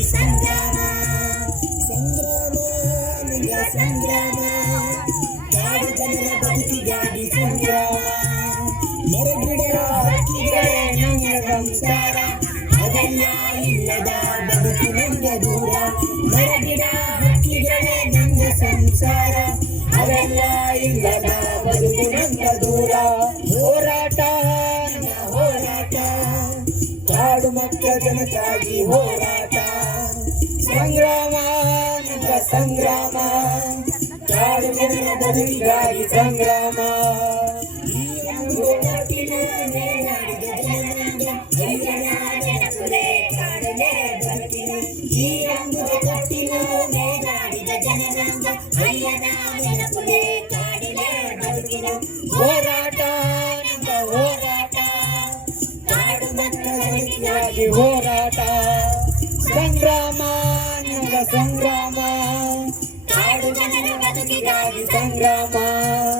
ಬದುಕಿಗಾಗಿ ಸಂಗ್ರಾಮ ಸಂಗ್ರಾಮ ನಿಜ ಸಂಗ್ರಾಮ ಕಾಡು ಜನರ ಬದುಕಿಗಾಗಿ ಸಂಗ್ರಾಮ ಮರಗಿಡ ಹಕ್ಕಿಗಳೇ ನಮ್ಮ ಸಂಸಾರ ಅದೆಲ್ಲ ಇಲ್ಲದ ಬದುಕಿನಿಂದ ದೂರ ಮರಗಿಡ ಹಕ್ಕಿಗಳೇ ನನ್ನ ಸಂಸಾರ ಅದೆಲ್ಲ ಇಲ್ಲದ ಬದುಕಿನಿಂದ ದೂರ ಹೋರಾಟ ನನ್ನ ಹೋರಾಟ ಕಾಡು ಮಕ್ಕ ಜನಕ್ಕಾಗಿ ಹೋರಾಟ ಸಂಗ್ರಾಮ ನನ್ನ ಸಂಗ್ರಾಮ ಕಾಡು ಜನರ ಬದುಕಿಗಾಗಿ ಸಂಗ್ರಾಮ ಈ ಒಂದು ನಾಟಿನ ನೇನಾಡಿದ ಜನರಿಂದ ಹರಿಯಣ ನೆನಪುದೇ ಕಾಡಲೇ ಬದುಕಿನ ಈ ಅಂಬುದ ಕಟ್ಟಿನ ನೇನಾಡಿದ ಜನರಿಂದ ಹರಿಯಣ ನೆನಪುದೇ ಕಾಡಲೇ ಬದುಕಿನ ಹೋರಾಟ ನಮ್ಮ ಹೋರಾಟ ಕಾಡು ಮಕ್ಕಳಿಗಾಗಿ ಹೋರಾಟ ಸಂಗ್ರಾಮ సంగ్రామ. ఆడు సంగ్రామ.